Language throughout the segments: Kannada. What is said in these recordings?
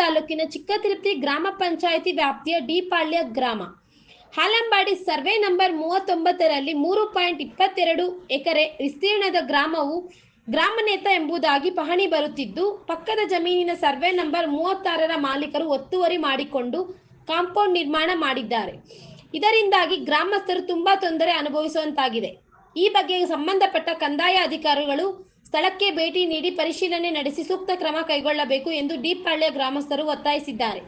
ತಾಲೂಕಿನ ಚಿಕ್ಕತಿರುಪತಿ ಗ್ರಾಮ ಪಂಚಾಯಿತಿ ವ್ಯಾಪ್ತಿಯ ಡಿಪಾಳ್ಯ ಗ್ರಾಮ. ಹಾಲಂಬಾಡಿ ಸರ್ವೆ ನಂಬರ್ ಮೂವತ್ತೊಂಬತ್ತರಲ್ಲಿ ಮೂರು ಪಾಯಿಂಟ್ ಇಪ್ಪತ್ತೆರಡು ಎಕರೆ ವಿಸ್ತೀರ್ಣದ ಗ್ರಾಮವು ಗ್ರಾಮ ನೇತ ಎಂಬುದಾಗಿ ಪಹಣಿ ಬರುತ್ತಿದ್ದು, ಪಕ್ಕದ ಜಮೀನಿನ ಸರ್ವೆ ನಂಬರ್ ಮೂವತ್ತಾರರ ಮಾಲೀಕರು ಒತ್ತುವರಿ ಮಾಡಿಕೊಂಡು ಕಾಂಪೌಂಡ್ ನಿರ್ಮಾಣ ಮಾಡಿದ್ದಾರೆ. ಇದರಿಂದಾಗಿ ಗ್ರಾಮಸ್ಥರು ತುಂಬಾ ತೊಂದರೆ ಅನುಭವಿಸುವಂತಾಗಿದೆ. ಈ ಬಗ್ಗೆ ಸಂಬಂಧಪಟ್ಟ ಕಂದಾಯ ಅಧಿಕಾರಿಗಳು ಸ್ಥಳಕ್ಕೆ ಭೇಟಿ ನೀಡಿ ಪರಿಶೀಲನೆ ನಡೆಸಿ ಸೂಕ್ತ ಕ್ರಮ ಕೈಗೊಳ್ಳಬೇಕು ಎಂದು ಡಿಪಾಳ್ಯ ಗ್ರಾಮಸ್ಥರು ಒತ್ತಾಯಿಸಿದ್ದಾರೆ.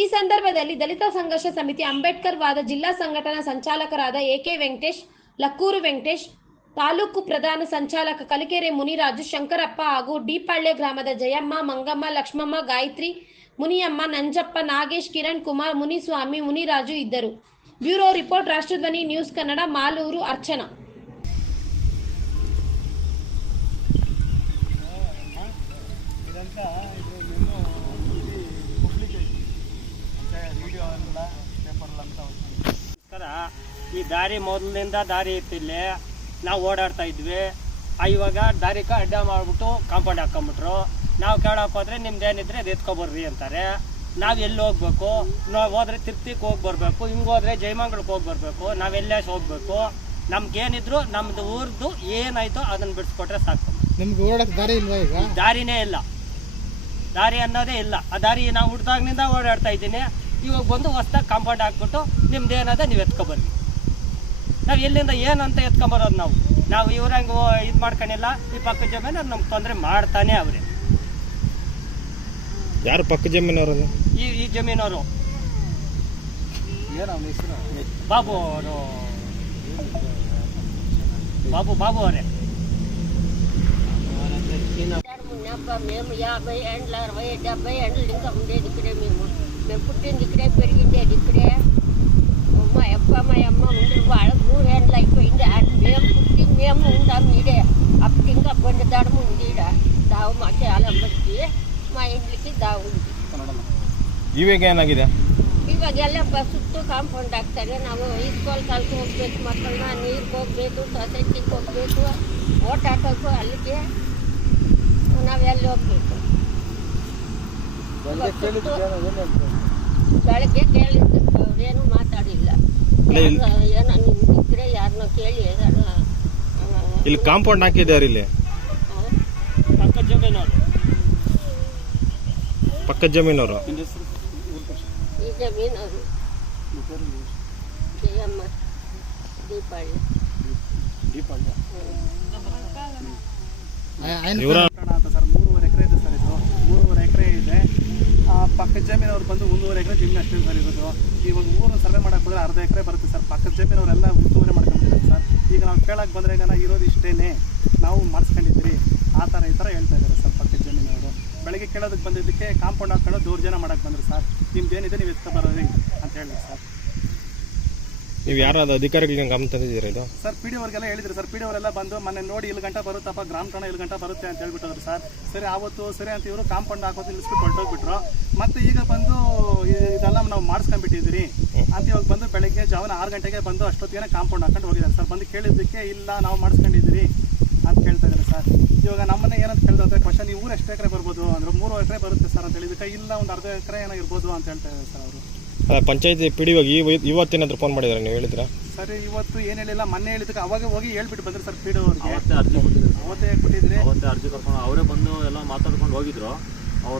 ಈ ಸಂದರ್ಭದಲ್ಲಿ ದಲಿತ ಸಂಘರ್ಷ ಸಮಿತಿ ಅಂಬೇಡ್ಕರ್ ವಾದ ಜಿಲ್ಲಾ ಸಂಘಟನಾ ಸಂಚಾಲಕರಾದ ಎಕೆ ವೆಂಕಟೇಶ್, ಲಕ್ಕೂರು ವೆಂಕಟೇಶ್, ತಾಲೂಕು ಪ್ರಧಾನ ಸಂಚಾಲಕ ಕಲಿಕೆರೆ ಮುನಿರಾಜು ಶಂಕರಪ್ಪ ಹಾಗೂ ಡಿಪಾಳ್ಯ ಗ್ರಾಮದ ಜಯಮ್ಮ, ಮಂಗಮ್ಮ, ಲಕ್ಷ್ಮಮ್ಮ, ಗಾಯತ್ರಿ, ಮುನಿಯಮ್ಮ, ನಂಜಪ್ಪ, ನಾಗೇಶ್, ಕಿರಣ್ ಕುಮಾರ್, ಮುನಿಸ್ವಾಮಿ, ಮುನಿರಾಜು ಇದ್ದರು. Bureau report, Rashtradhwani news Kannada, Malur Archana. ನಮಸ್ಕಾರ. ಈ ದಾರಿ ಮೊದಲಿನಿಂದ ದಾರಿ ಇತ್ತು ಇಲ್ಲಿ. ನಾವು ಓಡಾಡ್ತಾ ಇದ್ವಿ. ಆ ಇವಾಗ ದಾರಿಕ ಅಡ್ಡ ಮಾಡಿಬಿಟ್ಟು ಕಾಂಪೌಂಡ್ ಹಾಕೊಂಬಿಟ್ರು ನಾವು ಕೇಳಪ್ಪ ಹೋದ್ರೆ ನಿಮ್ದು ಏನಿದ್ರೆ ಅದು ಎತ್ಕೊಬರ್ರಿ ಅಂತಾರೆ. ನಾವು ಎಲ್ಲಿ ಹೋಗ್ಬೇಕು? ನಾವು ಹೋದ್ರೆ ತಿರ್ತಿಗೆ ಹೋಗಿ ಬರಬೇಕು. ಹಿಂಗೆ ಹೋದ್ರೆ ಜಯಮಂಗ್ಳಕ್ಕೆ ಹೋಗಿ ಬರಬೇಕು. ನಾವು ಹೋಗಬೇಕು? ಹೋಗ್ಬೇಕು ನಮ್ಗೇನಿದ್ರು ನಮ್ದು ಊರ್ದು ಏನಾಯ್ತೋ ಅದನ್ನ ಬಿಡಿಸ್ಕೊಟ್ರೆ ಸಾಕು. ನಿಮ್ಗೆ ಓಡಾಡಕ್ಕೆ ದಾರಿ ಇಲ್ವಾ ಈಗ? ದಾರಿನೇ ಇಲ್ಲ. ದಾರಿ ಅನ್ನೋದೇ ಇಲ್ಲ. ಆ ದಾರಿ ನಾವು ಹುಡ್ದಾಗ್ನಿಂದ ಓಡಾಡ್ತಾ ಇದ್ದೀನಿ. ಇವಾಗ ಬಂದು ಹೊಸ್ದಾಗಿ ಕಾಂಪೌಂಡ್ ಹಾಕ್ಬಿಟ್ಟು ನಿಮ್ದು ಏನದ ನೀವು ಎತ್ಕೊಬರ್ರಿ. ನಾವು ಎಲ್ಲಿಂದ ಏನು ಅಂತ ಎತ್ಕೊಂಬರೋದು ನಾವು. ನಾವು ಇವ್ರಂಗೆ ಇದು ಮಾಡ್ಕೊಂಡಿಲ್ಲ. ಈ ಪಕ್ಕ ಜಮೀನು ನಮ್ಗೆ ತೊಂದರೆ ಮಾಡ್ತಾನೆ ಅವ್ರೆ. ಯಾರು ಪಕ್ಕ ಜಮೀನವರು ಈ ಈ ಜಮೀನವರು. ಬಾಬು ಅವರು. ಬಾಬು ಬಾಬು ಅವರು. బాబు బాబు అరే అబ్బా మేము యాభై ఏండ్ల అరవై డెబ్బై ఏండ్లు ఇంకా ఉండేది ఇక్కడే మేము మేము పుట్టింది ఇక్కడే పెరిగిండేది ఇక్కడే మా అప్ప మా అమ్మ ఉండేది వాళ్ళ మూడు ఏండ్లు అయిపోయింది ఆ మేము పుట్టి మేము ఉండాం ఈడే అప్పుడు ఇంకా బండి దడమ ఉంది ఈడ దావు మా చాలా మంచి మా ఇంట్లోకి దావు ఉంది ಇವಾಗ ಏನಾಗಿದೆ ಇವಾಗೆಲ್ಲ ಬಸ್ ಸುತ್ತು ಕಾಂಪೌಂಡ್ ಹಾಕ್ತಾರೆ ನಾವು ಸ್ಕೂಲ್ ಕಾಲಕ್ಕೆ ಹೋಗ್ಬೇಕು ಮಕ್ಕಳನ್ನ ನೀರಿಗೆ ಹೋಗ್ಬೇಕು ಸೊಸೈಟಿಗೆ ಹೋಗ್ಬೇಕು ಓಟ್ ಹಾಕೋಕು ಅಲ್ಲಿಗೆ ನಾವು ಎಲ್ಲಿ ಹೋಗ್ಬೇಕು ಬೆಳಗ್ಗೆ ಕೇಳಿದ್ದಕ್ಕೆ ಅವ್ರೇನು ಮಾತಾಡಿಲ್ಲ. ಏನೋ ನಿಮ್ಗಿದ್ರೆ ಯಾರನ್ನೋ ಕೇಳಿ ಇಲ್ಲಿ ಕಾಂಪೌಂಡ್ ಹಾಕಿದ್ದಾರೆ ಇಲ್ಲಿ. ಪಕ್ಕದ ಜಮೀನವರು. ಪಕ್ಕದ ಜಮೀನವರು. ಈ ಜಮೀನವರು. ಜಯಮ್ಮ ದೀಪಾಳಿ. ದೀಪಾಳಿ. ಜಮೀನವ್ರು ಬಂದು ಒಂದೂವರೆ ಎಕರೆ ಜಮೀನು ಅಷ್ಟೇ ಸರ್ ಇರೋದು. ಇವಾಗ ಊರು ಸರ್ವೆ ಮಾಡಕ್ಕೆ ಬಂದರೆ ಅರ್ಧ ಎಕರೆ ಬರುತ್ತೆ ಸರ್. ಪಕ್ಕದ ಜಮೀನವರೆಲ್ಲ ಒತ್ತುವರೆ ಮಾಡ್ಕೊಂಡಿದ್ದಾರೆ ಸರ್. ಈಗ ನಾವು ಕೇಳಕ್ಕೆ ಬಂದರೆ ಈಗ ಇರೋದು ಇಷ್ಟೇ ನಾವು ಮಾಡಿಸ್ಕೊಂಡಿದ್ದೀರಿ. ಆ ಥರ ಈ ಥರ ಹೇಳ್ತಾ ಇದ್ದಾರೆ ಸರ್ ಪಕ್ಕದ ಜಮೀನವರು. ಬೆಳಗ್ಗೆ ಕೇಳೋದಕ್ಕೆ ಬಂದಿದ್ದಕ್ಕೆ ಕಾಂಪೌಂಡ್ ಹಾಕೊಂಡು ದೌರ್ಜನ್ಯ ಮಾಡೋಕ್ಕೆ ಬಂದರು ಸರ್. ನಿಮ್ದು ಏನಿದೆ ನೀವು ಎತ್ತ ಬರೋರಿ ಅಂತ ಹೇಳಿ ಸರ್. ನೀವು ಯಾರಾದ ಅಧಿಕಾರಿಗಳಿಗೆ ಗಮನ ತಂದಿದ್ದೀರಾ ಇದು? ಸರ್ ಪಿ ಡಿ ಅವ್ರಿಗೆಲ್ಲ ಹೇಳಿದ್ರು. ಸರ್ ಪಿ ಡಿ ಅವರೆಲ್ಲ ಬಂದು ಮೊನ್ನೆ ನೋಡಿ ಇಲ್ಲಿ ಗಂಟ ಬರುತ್ತಪ್ಪ, ಗ್ರಾಮ ಠಾಣ ಇಲ್ಲಿ ಗಂಟ ಬರುತ್ತೆ ಅಂತ ಹೇಳ್ಬಿಟ್ಟವ್ರು ಸರ್. ಸರಿ, ಆವತ್ತು ಸರಿ ಅಂತ ಇವರು ಕಾಂಪೌಂಡ್ ಹಾಕೋದು ನಿಲ್ಲಿಸ್ಬಿಟ್ಟು ಹೊರಟೋಗ್ಬಿಟ್ರು. ಮತ್ತೆ ಈಗ ಬಂದು ಇದೆಲ್ಲ ನಾವು ಮಾಡಿಸ್ಕೊಂಡ್ಬಿಟ್ಟಿದ್ದೀರಿ ಅಂತ ಇವಾಗ ಬಂದು ಬೆಳಗ್ಗೆ ಜಾವನ ಆರು ಗಂಟೆಗೆ ಬಂದು ಅಷ್ಟೊತ್ತಿಗೆ ಕಾಂಪೌಂಡ್ ಹಾಕೊಂಡು ಹೋಗಿದ್ದಾರೆ. ಸರ್, ಬಂದು ಕೇಳಿದ್ದಕ್ಕೆ ಇಲ್ಲ, ನಾವು ಮಾಡಿಸ್ಕೊಂಡಿದ್ದೀರಿ ಅಂತ ಕೇಳ್ತಾ ಇದ್ದಾರೆ ಸರ್. ಇವಾಗ ನಮ್ಮನ್ನ ಏನಂತ ಕೇಳಿದ್ರೆ ಕ್ವಶನ್ ನೀವು ಊರು ಎಷ್ಟು ಎಕರೆ ಬರ್ಬೋದು ಅಂದ್ರೆ ಮೂರು ಎಕರೆ ಬರುತ್ತೆ ಸರ್ ಅಂತ ಹೇಳಿದಕ್ಕೆ ಇಲ್ಲ, ಒಂದು ಅರ್ಧ ಎಕರೆ ಏನೋ ಇರ್ಬೋದು ಅಂತ ಹೇಳ್ತಾ ಇದ್ದಾರೆ ಸರ್ ಅವರು. ಪಂಚಾಯತಿ ಪಿ ಡಿ ಹೋಗಿ ಇವತ್ತೇನಾದ್ರು ಫೋನ್ ಮಾಡಿದಾರೆ ನೀವು ಹೇಳಿದ್ರಾ ಸರಿ ಇವತ್ತು ಏನು ಹೇಳಿಲ್ಲ ಮೊನ್ನೆ ಹೇಳಿದ್ದಕ್ಕೆ ಅವಾಗ ಹೋಗಿ ಹೇಳ್ಬಿಟ್ಟು ಬಂದ್ರು ಸರ್ ಪಿ ಡಿ ಅವ್ರಿಗೆ ಅವತ್ತೇ ಅರ್ಜಿ ಕೊಟ್ಟಿದ್ರು. ಅವತ್ತೇ ಕೊಟ್ಟಿದ್ರಿ ಅವತ್ತೇ ಅರ್ಜಿ ಕರ್ಕೊಂಡು ಅವರೇ ಬಂದು ಎಲ್ಲ ಮಾತಾಡ್ಕೊಂಡು ಹೋಗಿದ್ರು.